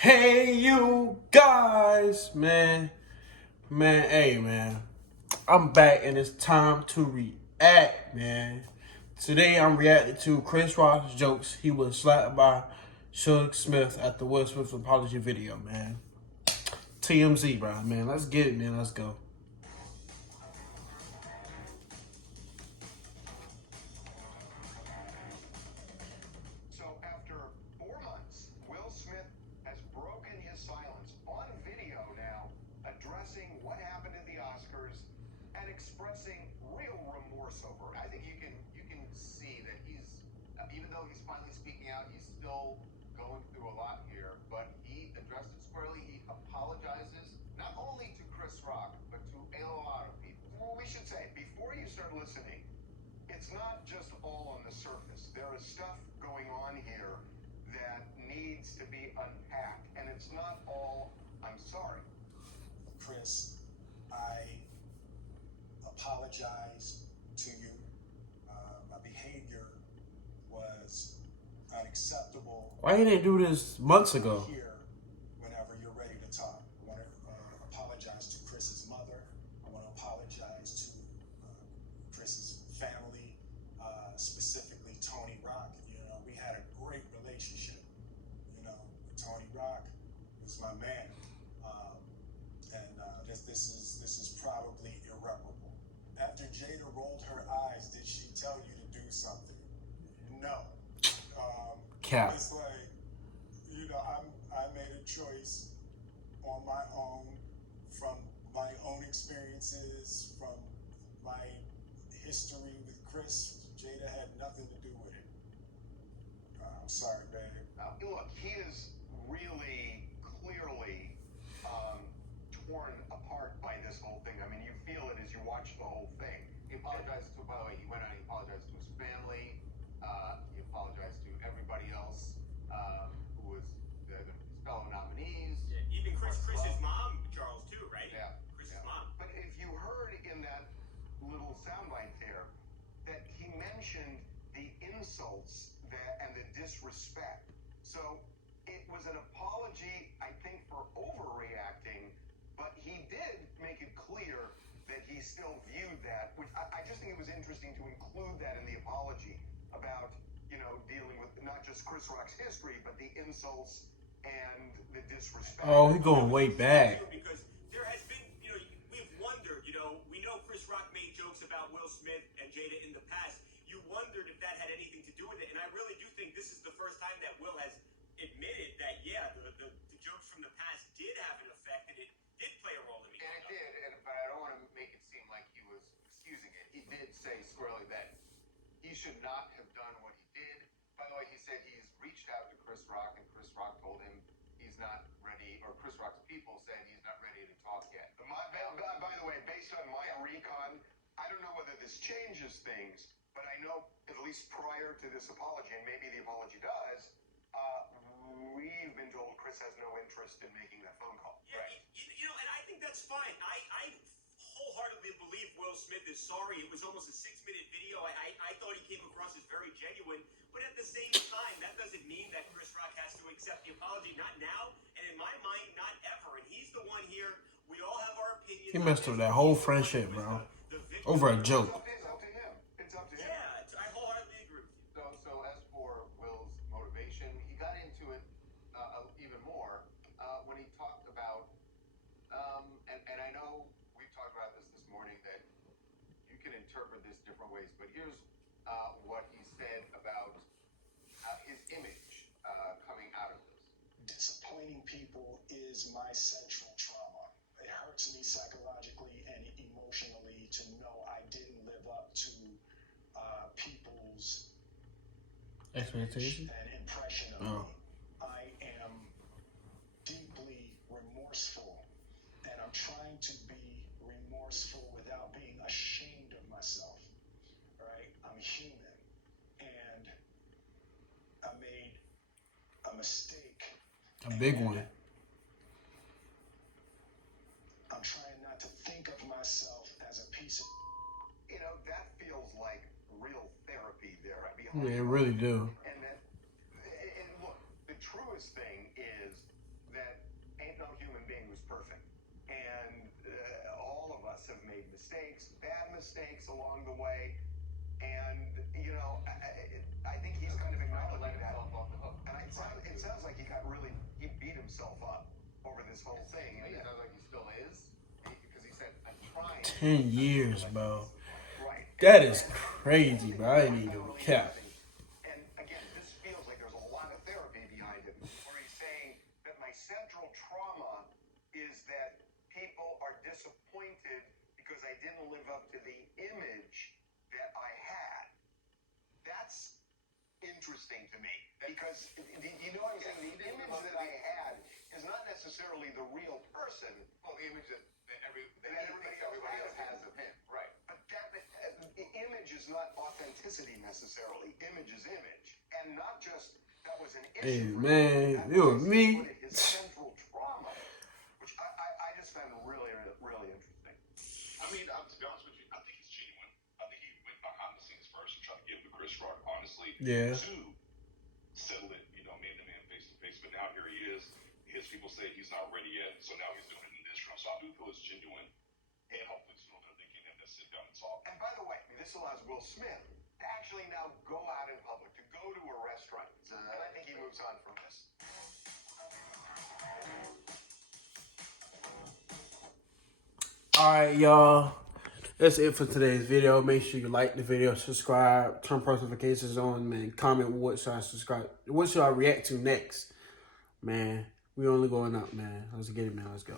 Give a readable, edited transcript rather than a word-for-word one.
Hey, you guys, hey, man. I'm back and it's time to react, man. Today I'm reacting to Chris Rock's jokes. He was slapped by Suge Smith at the Will Smith apology video, man. TMZ, bro, man. Let's get it, man. Let's go. So after 4 months, Will Smith has broken his silence on video now, addressing what happened at the Oscars and expressing real remorse over it. I think you can see that he's even though he's finally speaking out, he's still going through a lot here. But he addressed it squarely. He apologizes not only to Chris Rock but to a lot of people. Well, we should say before you start listening, it's not just all on the surface. There is stuff going on here that needs to be unpacked, and it's not all I'm sorry. Chris, I apologize to you. My behavior was unacceptable. Why he didn't do this months ago? Here, whenever you're ready to talk, I want to apologize to Chris's mother. I want to apologize to Chris's family, specifically Tony Rock. You know, we had a great relationship. You know, Tony Rock was my man, this is probably irreparable. After Jada rolled her eyes, did she tell you to do something? No. Cap. It's like, you know, I made a choice on my own from my own experiences, from my history with Chris. Jada had nothing to do with it. I'm sorry, babe. Look, he is really clearly torn apart by this whole thing. I mean, you feel it as you watch the whole thing. He apologized to, by the way, he went out and he apologized to his family. He apologized to everybody else who was his fellow nominees. Yeah, even Chris's mom, Charles, too, right? Yeah. Chris's mom. But if you heard in that little soundbite there that he mentioned the insults and the disrespect. So it was an apology, I think, for overreacting, but he did make it clear that he still viewed that, which I just think it was interesting to include that in the apology about, you know, dealing with not just Chris Rock's history, but the insults and the disrespect. Oh, he going way back. Because there has been, you know, we've wondered, you know, we know Chris Rock made jokes about Will Smith and Jada in the past. You wondered if that had anything to do with it, and I really do think this is the first time that Will has admitted that, yeah, the jokes from the past did have an effect, and it did play a role in me. And it did, but I don't want to make it seem like he was excusing it. He did say squarely that he should not have done what he did. By the way, he said he's reached out to Chris Rock, and Chris Rock told him he's not ready, or Chris Rock's people said he's not ready to talk yet. By the way, based on my recon, I don't know whether this changes things, but I know at least prior to this apology, and maybe the apology does, we've been told Chris has no interest in making that phone call. Yeah, right. You know, and I think that's fine. I wholeheartedly believe Will Smith is sorry. It was almost a 6-minute video. I thought he came across as very genuine, but at the same time, that doesn't mean that Chris Rock has to accept the apology. Not now, and in my mind, not ever. And he's the one here. We all have our opinions. He messed up that whole friendship, bro. Over a joke. It's up to him. It's up to him. Yeah, I wholeheartedly agree with you. So as for Will's motivation, he got into it even more when he talked about, and I know we've talked about this morning, that you can interpret this different ways, but here's what he said about his image coming out of this. Disappointing people is my central trauma. It hurts me psychologically and emotionally to know I didn't live up to people's expectation and impression of me. I am deeply remorseful, and I'm trying to be remorseful without being ashamed of myself. Right? I'm human, and I made a mistake. A big one. I'm trying not to think of myself as a piece of... You know, that feels like real therapy there. Yeah, it really do. And look, the truest thing is that made mistakes, bad mistakes along the way. And, you know, I think he's kind of acknowledging that. And it sounds like he beat himself up over this whole thing. It sounds like he still is. Because he said, I'm trying. 10 years, bro. Right. That is crazy, bro. I ain't even cap. And again, this feels like there's a lot of therapy behind it, where he's saying that my central trauma is that people are disappointed because I didn't live up to the image that I had. That's interesting to me, because you know what I'm saying? The image that I had is not necessarily the real person. Well, the image that everybody else has of him. Right. But the image is not authenticity necessarily. Image is image, and not just that was an Hey, issue. man, it was me. His central trauma, which I just found really, really interesting. I mean, to be honest with you, I think he's genuine. I think he went behind the scenes first and tried to give the Chris Rock, honestly, Yeah. to settle it, you know, man to man, face to face. But now here he is. His people say he's not ready yet, so now he's doing it in this room. So I do feel it's genuine, and hopefully soon they're thinking him to sit down and talk. And by the way, this allows Will Smith to actually now go out in public, to go to a restaurant. And I think he moves on from this. Alright, y'all. That's it for today's video. Make sure you like the video, subscribe, turn post notifications on, man. Comment what should I subscribe, what should I react to next. Man, we only going up, man. Let's get it, man. Let's go.